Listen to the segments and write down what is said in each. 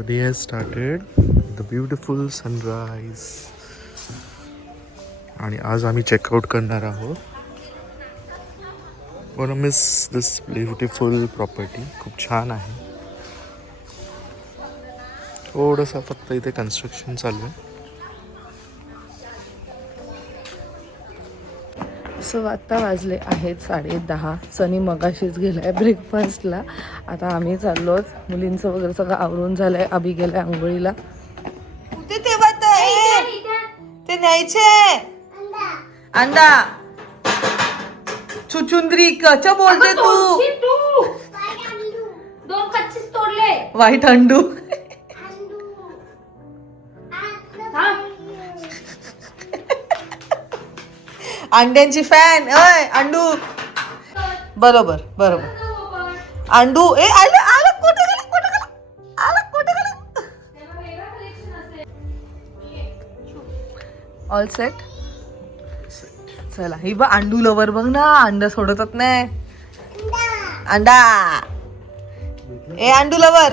the day has started with the beautiful sunrise. आणि आज आम्ही चेकआउट करणार आहोत. Gonna miss this beautiful property. खूप छान आहे. थोडंसं फक्त इथे कन्स्ट्रक्शन चालू आहे. सो आत्ता वाजले आहेत 10:30. सनी मगाशीच गेलाय ब्रेकफास्टला. आता आम्ही चाललो. मुलींचं वगैरे सगळं आवरून झालंय. अभि गेलाय आंघोळीला. ते न्यायचे अंडा चुचुंद्री कच बोलते तू. दोन कच्चीच तोडले. वाईट अंडू. अंड्यांची फॅन. अय अंडू. बरोबर बरोबर. अंडू. ए आलं आलं कुठे गेलं कुठे गेलं आलं कुठे गेलं. All set. चला ही बघ अंडू लवर बघ ना. अंडा सोडतच नाही. अंडा. ए अंडू लवर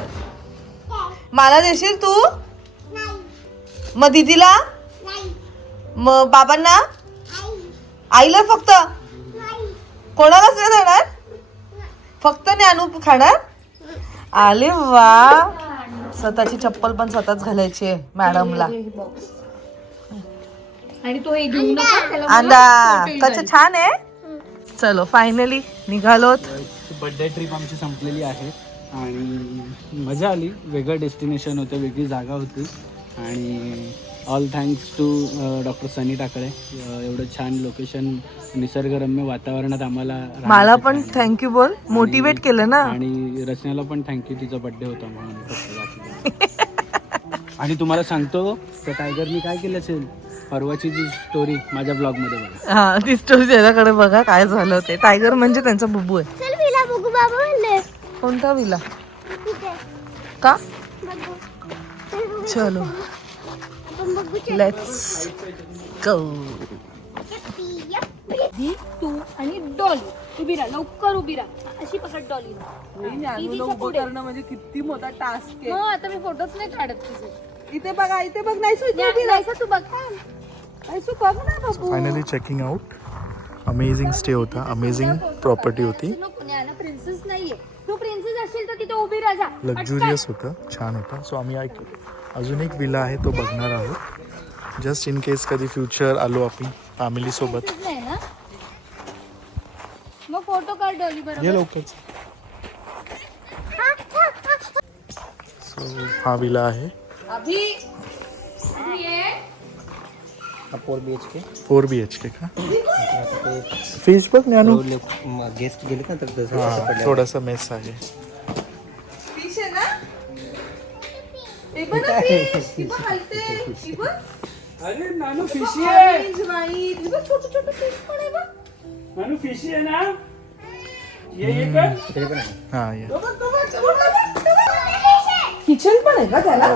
मला देशील तू. मग दीदीला मग बाबांना आईला फक्त. कोणालाच नाही देणार. फक्त ज्ञानू खाणार. आले वा. स्वतःची चप्पल पण स्वतःच घालायची मॅडमला. आणि तो हे घेऊ नका त्याला. अंडा कसं छान आहे. चलो फायनली निघालोत. बर्थडे ट्रिप आमची संपलेली आहे आणि मजा आली. वेगळं डेस्टिनेशन होतं, वेगळी जागा होती आणि ऑल थँक्स टू डॉक्टर सनी टाकळे. एवढं छान लोकेशन, निसर्गरम्य वातावरणात आम्हाला मला पण थँक्यू बोल. मोटिवेट केलं ना. आणि रचनाला पण थँक्यू. तिचा बर्थडे होता म्हणून. आणि तुम्हाला सांगतो त्या टायगरनी काय केलं असेल. परवाची जी स्टोरी माझ्या ब्लॉग मध्ये बघा. हा ती स्टोरी त्याच्याकडे बघा काय झालं ते. टायगर म्हणजे त्यांचा बुबू आहे. चल विला बघू बाबा म्हणले. कोणता विला का. चलो लेट्स गो. दी तू आणि डॉली उभी राहा. लवकर उभी राहा. अशी पकड डॉली. म्हणजे किती मोठा टास्क मग आता मी फोटोच नाही काढत तुझे. इथे बघा इथे बघ. नाही तू बघ. बघ ना बाबू. Finally checking out. Amazing stay होता. अमेझिंग प्रॉपर्टी होती. प्रिन्सेस नाहीये. तू प्रिन्सेस असेल तर तिथे उभी राहा. लक्झुरियस होतं. छान होता. सो आम्ही अजून एक विला आहे तो बघणार आहोत. जस्ट इन केस कधी फ्युचर आलो आपण फॅमिली सोबत. नाही ना. मग फोटो काढ डॉली बरोबर. ये लवकरच. सो हा विला आहे. अभी 4 BHK का. फिश बघ ज्ञानू. गेस्ट गेले ना तर हा थोडासा मेस आहे. फिश आहे ना. हे बघ ना फिश. ही बघ हलते. ही बघ. अरे नानू फिशी आहे. Orange white. ही बघ छोटं छोटं फिश पण आहे बघ. नानू फिशी आहे ना. ये कर. तिकडे पण आहे. हा ये. किचन पण आहे का त्याला.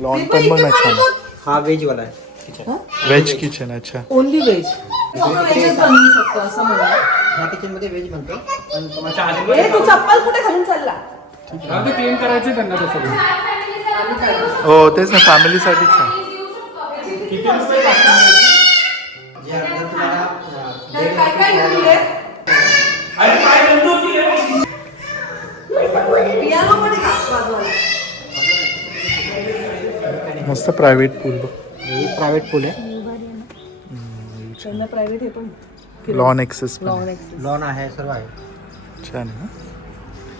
लॉन पण बघ ना छान. हा व्हेज वाला आहे. Veg kitchen. अच्छा. Only veg. व्हेजच बनवू शकतो असं म्हणा. ह्या किचन मध्ये व्हेज बनतो पण तुम्हाला ए तू चप्पल कुठे घालून चालला. क्लीन करायचं त्यांना तसं. हो तेच ना फॅमिलीसाठीच आहे. जे आपल्याला तुम्हाला काय काय include आहे? पियानो पण आहे का वाजवायला? मस्त प्रायव्हेट पूल बघ. प्रायव्हेट पूल आहे. त्यांना प्रायव्हेट हे पण लॉन एक्सेस पण लॉन आहे. एक्सेस. लॉन आहे सर्व आहे. छान आहे ना.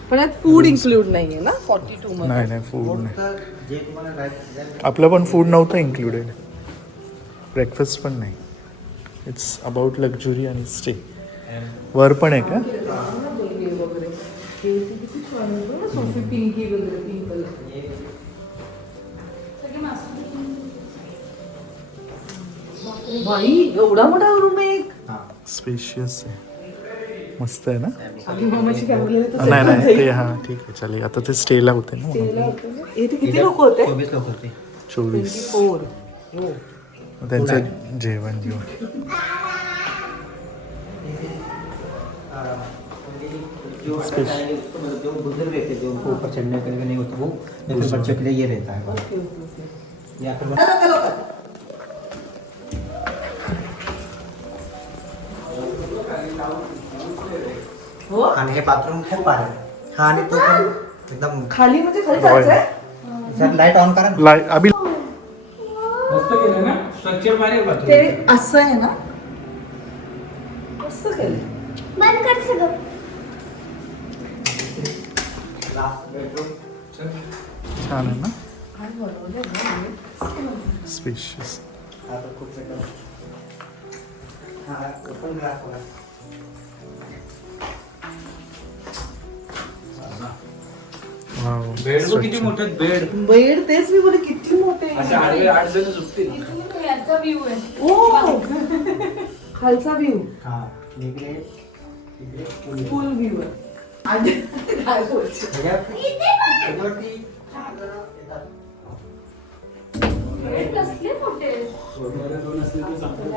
पण यात फूड इन्क्लूड नाहीये ना 42 मध्ये. नाही नाही फूड नाही. तर जे तुम्हाला राईट आपलं पण फूड नव्हतं इन्क्लुडेड. ब्रेकफास्ट पण नाही. इट्स अबाउट लक्झुरी आणि स्टे. वर पण आहे का. भाई एवढा मोठा रूम आहे. स्पेशियस आहे. मस्त आहे ना. आधी मामाची फॅमिली नाही नाही ते हा ठीक आहे चालेल. आता ते स्टेला होते ना म्हणून. इथे किती लोक होते. 24 लोक होते. 24. 4. त्यांचं जेवण जो आता जाएंगे उसको मतलब जो बुजुर्ग रहते जो उनको ऊपर चढ़ने के लिए नहीं होता वो या फिर बच्चों के लिए ये रहता है या फिर हो आणि हे बाथरूम खूप आहे हा आणि तो पण एकदम खाली म्हणजे खाली जायचंय सर लाईट ऑन करा ना. लाईट अभि मस्त केलं ना स्ट्रक्चर भारी आहे बाथरूम. ते असं आहे ना मस्त केलं बंद कर सगळं. लास्ट बेडरूम छान आहे ना काय बनवलं स्पेशियस. हा तर खूप बेटर हा ओपन ग्लास बघा. बेड बघ किती मोठे बेड. बेड तेच मी बोले किती मोठे असे आडवे 8 जण झोपतील. याचा व्ह्यू आहे. ओ खालचा व्ह्यू हा इकडे फुल व्ह्यू आहे आणि काय बोलशील? त्याच्यावरती येतात. बेड कसले मोठे आहेत. बरं दोन असले तर चांगलं.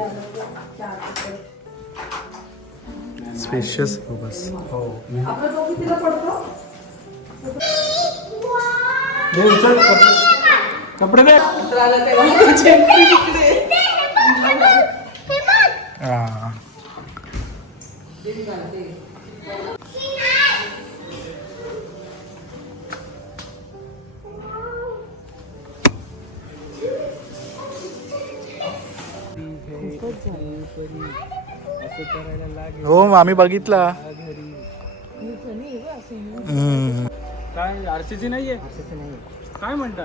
स्पेशियस हो बस. हो आपला तो कितीला पडतो दे उचल कपडे दे. उतरायला तेव्हा झेंडू इकडे. हा. हो आम्ही बघितला. हम्म. काय आरसीसी नाहीये असं नाही काय म्हणता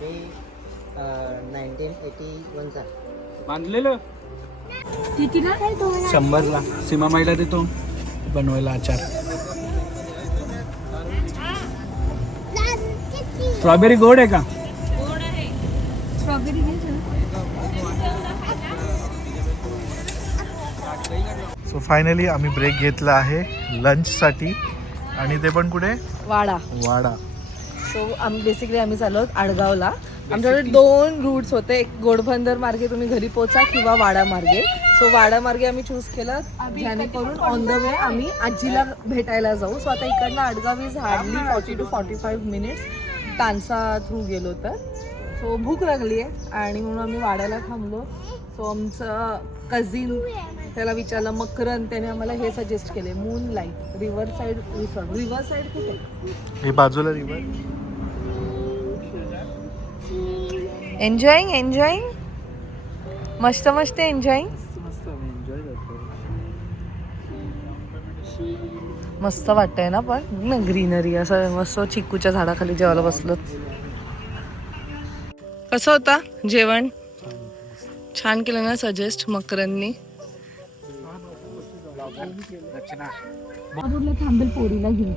हे 1981 चा बांधलेलं कितीला काय तो 100ला सीमामाईला देतो बनवायला आचार. स्ट्रॉबेरी गोड आहे का. स्ट्रॉबेरी घ्यायचं. सो फायनली आम्ही ब्रेक घेतला आहे लंचसाठी आणि ते पण कुठे वाडा वाडा. सो बेसिकली आम्ही चाललो आहोत आडगावला. आमच्याकडे 2 रूट्स होते, एक गोडबंदर मार्गे तुम्ही घरी पोचा किंवा वाडा मार्गे. सो वाडा मार्गे आम्ही चूज केलं जेणेकरून ऑन द वे आम्ही आजीला भेटायला जाऊ. सो आता इकडनं Adgaon is hardly 40 to 45 minutes Tansa through गेलो तर. सो भूक लागली आहे आणि म्हणून आम्ही वाड्याला थांबलो. सो आमचं कझिन त्याला विचारलं मकरन, त्याने आम्हाला हे सजेस्ट केले moon light river side resort. River side कुठे हे बाजूला रिव्हर. एन्जॉईंग मस्त मस्त एन्जॉईंग. मस्त वाटतंय ना पण ग्रीनरी असं मस्त चिकूच्या झाडाखाली जेवायला बसलो. कसं होता जेवण. छान केलं ना सजेस्ट मकरननी. बाबूला थांबेल पोरीला घेऊन.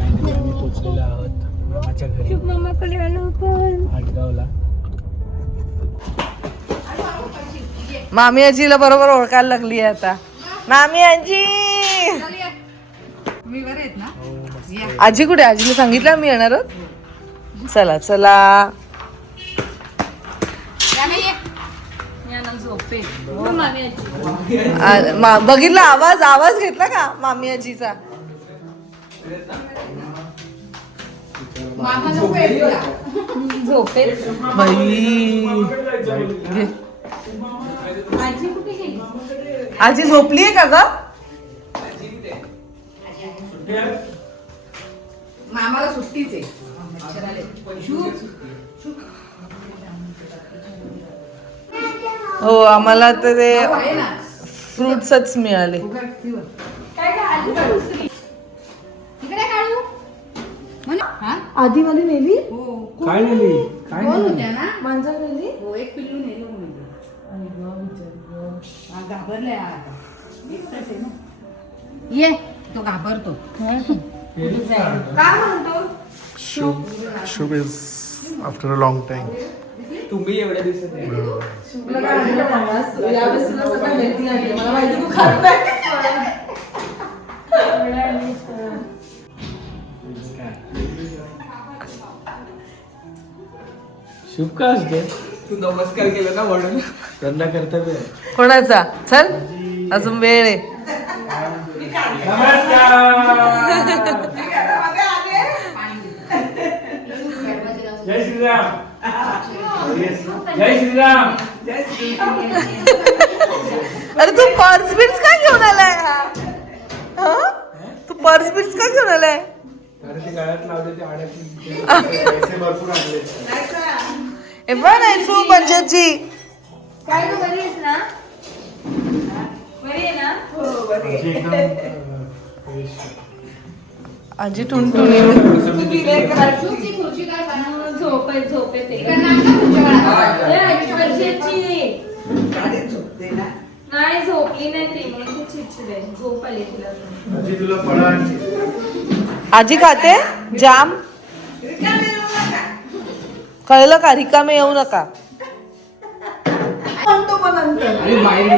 आम्ही पोचलेलो आहोत मामाच्या घरी शुभ मामाकडे आलो पण. आडगावला. मामी आजीला बरोबर ओळखायला लागली आहे आता. मामी आजी आजी कुठे. आजीला सांगितलं मी येणार आहोत. चला चला बघितला आवाज घेतला का मामी आजीचा. झोपेत आजी झोपली आहे का ग. मामाला सुट्टीच आहे. हो आम्हाला तर ते फ्रुट्सच मिळाले. आधीवाली नेली काय नेली काय नेली. मांजर नेली. हो एक पिल्लू नेलं म्हणून घाबरले आता. ये तो घाबरतो. काय म्हणतो शुभ is after a long time. तुम्ही एवढ्या दिवसात यावेळेस तुला सगळं हेल्दी आहे. मला माहिती तू खात नाही. शुभ का असते तू नमस्कार केला ना म्हणून. त्यांना कर्तव्य आहे. कोणाचा? चल अजून वेळ आहे. जय श्रीराम. जय श्रीराम. अरे तू पर्स बिर्स का घेऊन आलाय? हा? तू पर्स बिर्स का घेऊन आलाय? अरे ते गळ्यात लावले ते अडकले. पैसे भरपूर आणले. ए पण आहे तू पंचायतची. काय तू बरी आहेस ना? बरी आहे ना? आजी टुनटुनी. झोपे ते नाही झोपली नाही ती म्हणून ती चिडचिड आहे. झोप आली तिला. आजी तुला फळं आणली. आजी खाते जाम. कळलं का? रिकामे येऊ नका. अरे बाहेर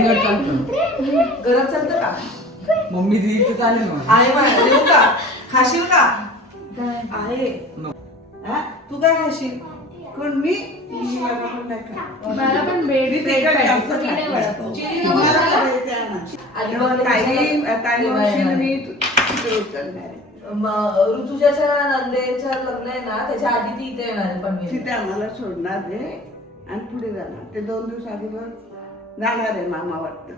घरात चालतं का? मम्मी दिली तर चालेल ना. आहे माझ्या. देऊ का? खाशील का? आहे. हा? तू काय खाशील? कोण? मी मला पण बेड ऋतुजाच्या नंदेच्या लग्न आहे ना, त्याच्या आधी ती इथे येणार आहे. पण तिथे आम्हाला सोडणार आहे आणि पुढे जाणार. ते 2 दिवस आधीवर जाणार आहे मामा वाटतं.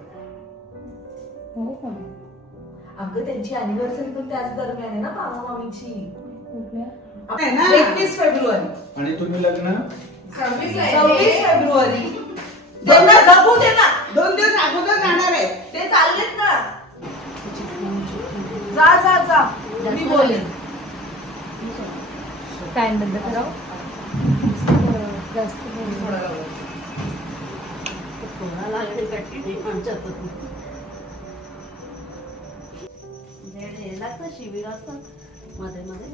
हो का? अगं त्यांची अॅनिव्हर्सरी पण त्याच दरम्यान आहे ना, मामा मामीची. आहे ना? 21 फेब्रुवारी. आणि तुम्ही लग्न 26 फेब्रुवारी. त्यांना जगू दे ना. 2 दिवस अगोदर जाणार आहे. ते चाललेत ना. जा जा जा. मी बोलेन. काय बंद करावं? जास्त शिबिर असतं मध्ये मध्ये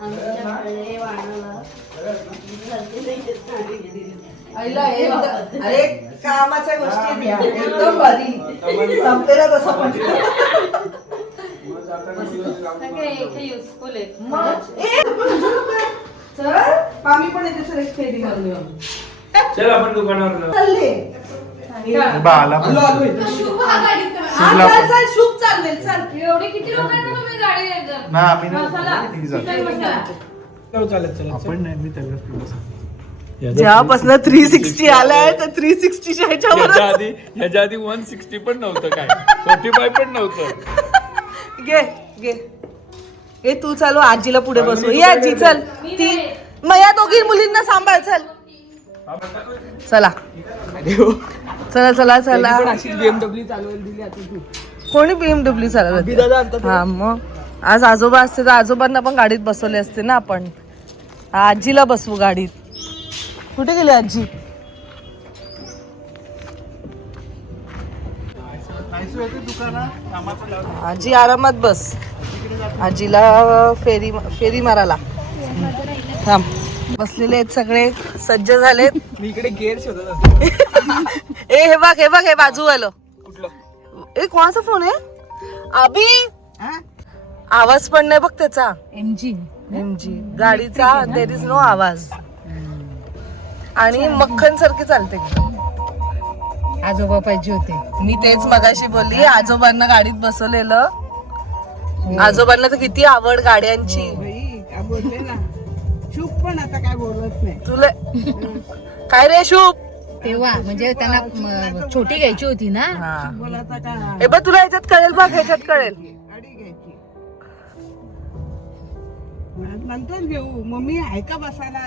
आमच्याकडे वाणाला आईला हे बघ. अरे कामाच्या गोष्टी द्या. एकदम भारी. संपेला तसं पण. युजफुल आहे. मग चल आम्ही पण येते सर. एक फेरी मारून येऊ. चल आपण दुकानावर चालले. बाला शुभ हा गाडीत. हा चल चल शुभ चालले. चल. एवढे किती लोकांना तुम्ही गाडी द्यायचं? ना आम्ही मसाला. नाही जातो. चिकन मसाला. चालत आपण नाही. मी त्याला जेव्हापासून 360 आलाय तर 360च्या ह्याच्यावर ह्याच्या आधी 160 पण नव्हतं काय 45 पण नव्हतं. घे घे घे. तू चालू. आजीला पुढे बसव. ये आजी चल. ती मग या दोघी मुलींना सांभाळ. चल चला चला चला चला. BMW चालवायला दिली आता तू. कोणी BMW चालवत? हा मग आज आजोबा असते तर आजोबांना पण गाडीत बसवले असते ना आपण. आजीला बसवू गाडीत. कुठे गेली आजी? आजी आरामात बस. आजीला फेरी मारायला. थांब. बसलेले आहेत सगळे. सज्ज झालेत. मी इकडे गेअर शोधत असतो. ए हे बघ हे बघ. हे बाजू आलं. ए कोणाचा फोन आहे? अभि. आवाज पण नाही बघ त्याचा. MG गाडीचा देर इज नो आवाज. आणि मक्खन सारखी चालते. आजोबा पाहिजे होते. मी तेच मगाशी बोलली. आजोबांना गाडीत बसवलेलं. आजोबांना तर किती आवड गाड्यांची. बाई काय बोलले ना. शुभ पण आता काय बोलत नाही. तुला काय रे शुभ? तेव्हा म्हणजे त्यांना छोटी घ्यायची होती ना. हा. बोलायचा का? हे बघ तुला ह्याच्यात कळेल बघ. ह्याच्यात कळेल. गाडी घ्यायची. नंतर घेऊ. मम्मी आहे का बसायला?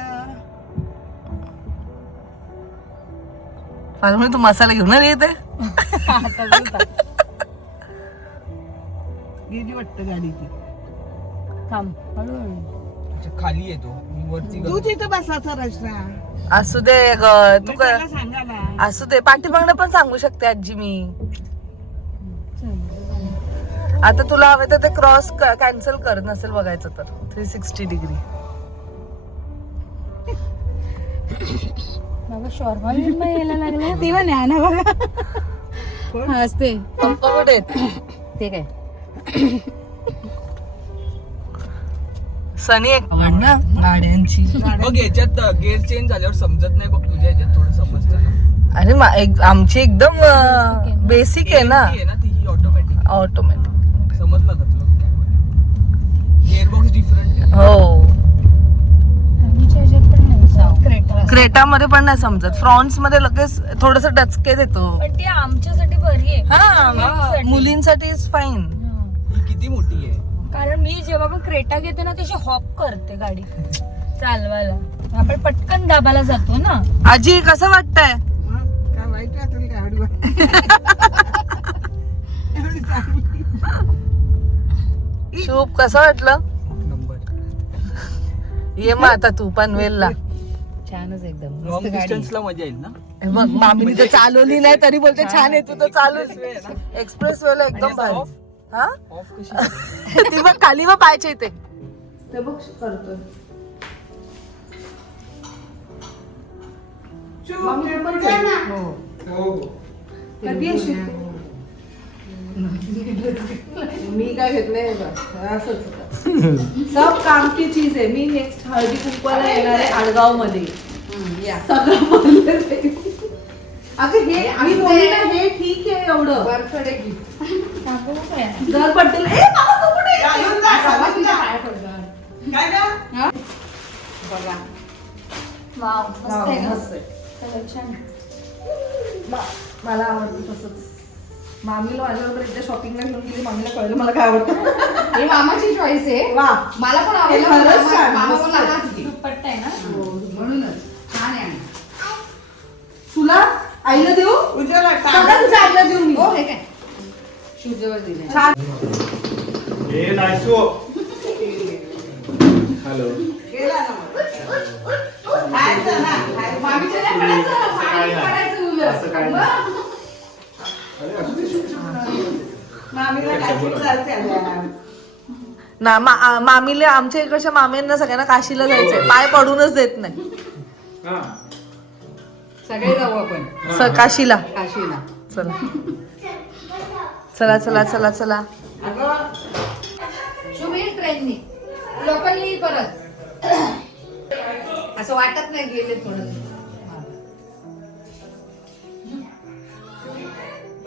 फाल्गुनी तू मसाला घेऊन येते. गेली वाटतं गाडी ती. थांब हळूहळू. खाली येतो मी वरती तू तिथं बसायचा रस्ता. असू दे ग. तू काय त्याला सांगा ना. असू दे. पाठीमागणं पण सांगू शकते आजी मी. आता तुला हवे तर ते क्रॉस कॅन्सल कर. नसेल बघायचं तर 360 डिग्री. बाबा शॉर्मा यायला लागला. तेव्हा न्या ना बघा. असते पप्पा कुठे आहेत? ते काय सनी एक आवड ना गाड्यांची. बघ याच्यात गेअर चेंज झाल्यावर समजत नाही बघ, तुझ्या याच्यात थोडं समजतं. अरे आमची एकदम बेसिक आहे ना. ती आहे ना ती ही ऑटोमॅटिक. ऑटोमॅटिक. समजलं का तुला? Gearbox different. हो. आम्हीच्या ह्याच्यात पण नाही क्रेटा. क्रेटामध्ये पण नाही समजत. फ्रॉन्स मध्ये लगेच थोडस डचके देतो. पण ती आमच्यासाठी बरी आहे. हा मुलींसाठी इज फाईन. ही किती मोठी आहे. कारण मी जेव्हा पण क्रेटा घेते ना तशी हॉप करते गाडी चालवायला. आपण पटकन दाबाला जातो ना. आजी कसं वाटतंय? काय वाईट वाटेल काय हळू शुभ कसं वाटलं? नंबर. ये मग आता तू पनवेलला. छानच एकदम लॉंग डिस्टन्सला मजा येईल ना. मग मामीने तर चालवली नाही तरी बोलते छान आहे. तू तर चालवली. एक्सप्रेस वेला एकदम भारी. हा ऑफ कशी? ती बघ खाली व पाहायच्या इथे. ते बघ करतोय. कधी येशील? मी काय घेतलंय असंच सब काम की चीज आहे. मी नेक्स्ट हळदी कुंकवाला येणार आहे आडगाव मध्ये. सगळं म्हणलं जाईल. अगं हे मी बोलले ना, हे ठीक आहे एवढं बर्थडे गिफ्ट घर पटेल. बघा वाव मस्त आहे ना. मस्त आहे. चला, छान. मला आवडतं तसंच. मामीला माझ्याबरोबर एकदा शॉपिंगला घेऊन गेली. मामीला कळलं मला काय आवडतं. हे मामाची चॉईस आहे. वा मला पण हे खरंच छान, मामा मस्त बोलला आहे. हाच घे. दुपट्टा आहे ना. म्हणूनच छान आहे. तुला आईला देऊ उज्ज्वला सगळं तुझ्या आईला देऊ मी. हो हे काय शुभजवळ दिले. छान हॅलो. गेला ना मग. खायचं ना, खायचं. मामीच्या नाही पडायचं, मामीच्या पडायचं उलट. मामीला काशीला जायचं आहे. ना मामीले आमच्या इकडच्या मामींना सगळ्यांना काशीला जायचंय. पाय पडूनच देत नाही. सगळे जाऊ आपण काशीला. काशीला. चला चला चला चला चला. अगं शुभ येईल ट्रेननी, लोकल येईल परत. असं वाटत नाही गेले थोडं.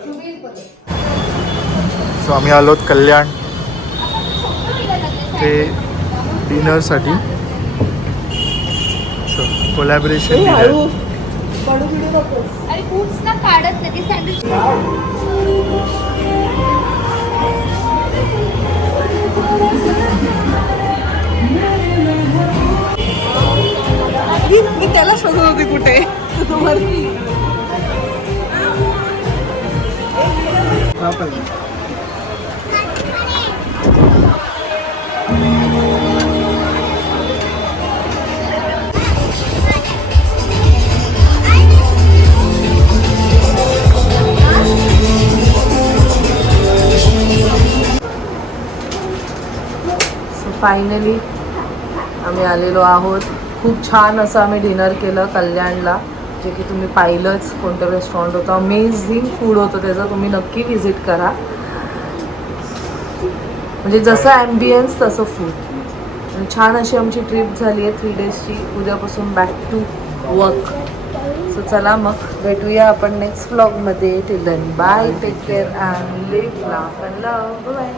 शुभ येईल परत. सो आम्ही आलोत कल्याण ते डिनरसाठी. Collaboration dinner. अरे खूप ना काढत नाही ती सँडविच. मी त्याला शोधत होती कुठे. फायनली आम्ही आलेलो आहोत. खूप छान असं आम्ही डिनर केलं कल्याणला, जे की तुम्ही पाहिलंच कोणतं रेस्टॉरंट होतं. अमेझिंग फूड होतं त्याचं. तुम्ही नक्की व्हिजिट करा. म्हणजे जसं ॲम्बियन्स तसं फूड. छान अशी आमची ट्रिप झाली आहे 3 डेजची. उद्यापासून बॅक टू वर्क. सो चला मग भेटूया आपण नेक्स्ट व्लॉगमध्ये. Till then bye, take care and live laugh and love. Bye.